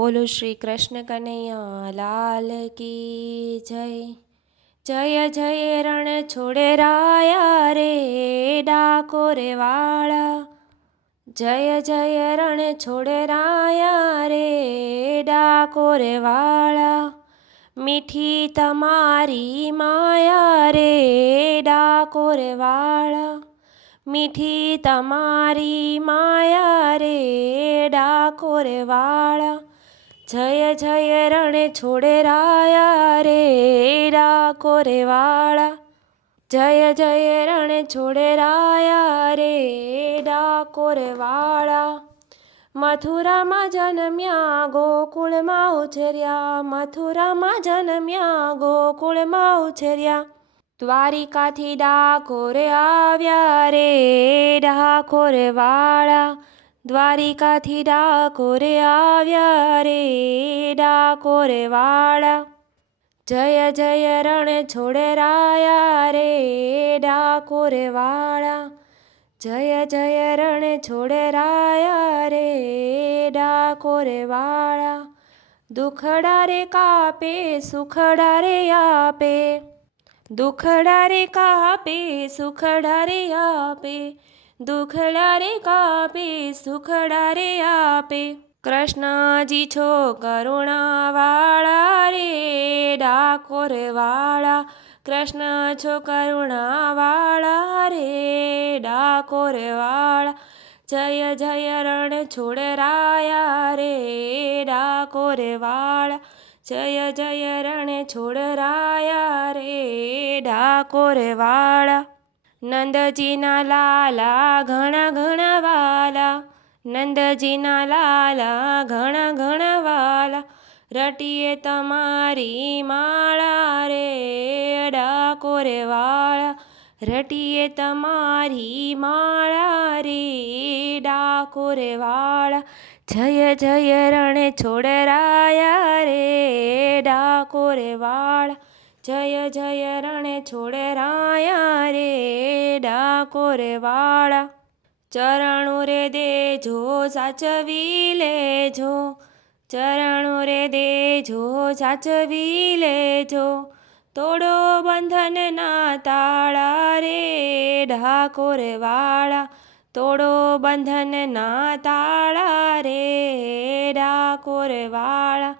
બોલો શ્રી કૃષ્ણ કનૈયા લાલ કી જય। જય જય રણ છોડે રાયા રે ડાકોરે વાળા। જય જય રણ છોડે રાયા રે ડાકોરે વાળા। મીઠી તમારી માયા રે ડાકોરે વાળા। મીઠી તમારી માયા રે ડાકોરે વાળા। જય જય રણ છોડે રાયા રે ડાકોરે વાળા। જય જય રણ છોડે રાયા રે ડાકોરે વાળા। મથુરામાં જન્મ્યા ગોકુળમાં ઉછર્યા। મથુરામાં જન્મ્યા ગોકુળમાં ઉછર્યા। દ્વારિકાથી ડાકોરે આવ્યા રે ડાકોરે વાળા। દ્વારિકાથી ડાકોરે આવ્યા રે ડાકોરે વાળા। જય જય રણ છોડે રાયા રે ડાકોરે વાળા। જય જય રણ છોડે રાયા રે ડાકોરે વાળા। દુખડા રે કાપે સુખડા રે આપે। દુખડા રે કાપે સુખડા રે આપે। દુખડા રે કાપે સુખડા રે આપે। કૃષ્ણજી છો કરુણા વાળા રે ડાકોરે વાળા। કૃષ્ણ છો કરુણા વાળા રે ડાકોરે વાળા। જય જય રણ છોડે રાયા રે ડાકોરે વાળા। જય જય રણ છોડે રાયા રે ડાકોરે વાળા। નંદજીના લાલા ઘણા ઘણા વાલા। નંદજીના લાલા ઘણા ઘણા વાલા। રટીએ તમારી માળા રે ડાકોરે વાળા। રટીએ તમારી માળા રે ડાકોરે વાળા। જય જય રણ છોડે રાયા રે ડાકોરે વાળા। જય જય રણ છોડે રાયા રે ડાકોરે વાળા। ચરણો રે દેજો સાચવી લેજો। ચરણો રે દેજો સાચવી લેજો। તોડો બંધનના તાળા રે ડાકોરે વાળા। તોડો બંધનના તાળા રે ડાકોરે વાળા।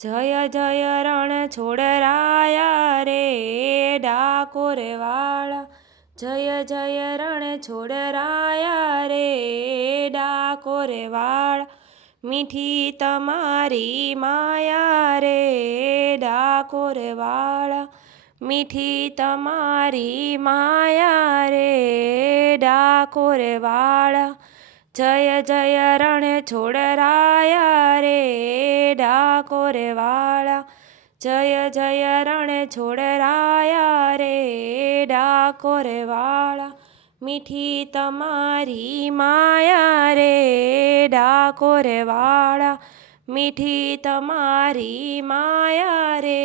જય જય રણ છોડે રાયા રે ડાકોરે વાળા। જય જય રણ છોડે રાયા રે ડાકોરે વાળા। મીઠી તમારી માયા રે ડાકોરે વાળા। મીઠી તમારી માયા રે ડાકોરે વાળા। જય જય રણ છોડે રાયા રે ડાકોરે વાળા। જય જય રણ છોડે રાયા રે ડાકોરે વાળા। મીઠી તમારી માયા રે ડાકોરે વાળા। મીઠી તમારી માયા રે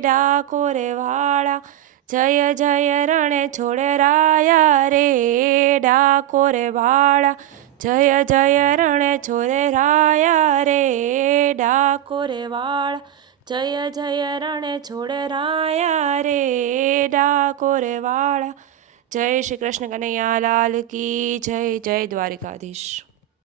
ડાકોરે વાળા। જય જય રણ છોડે રાયા રે ડાકોરે વાળા। જય જય રણ છોડે રાયા રે ડાકોરે વાળા। જય જય રણ છોડે રાયા રે ડાકોરે વાળા। જય શ્રી કૃષ્ણ કનૈયા લાલ કી જય। જય દ્વારિકાધીશ।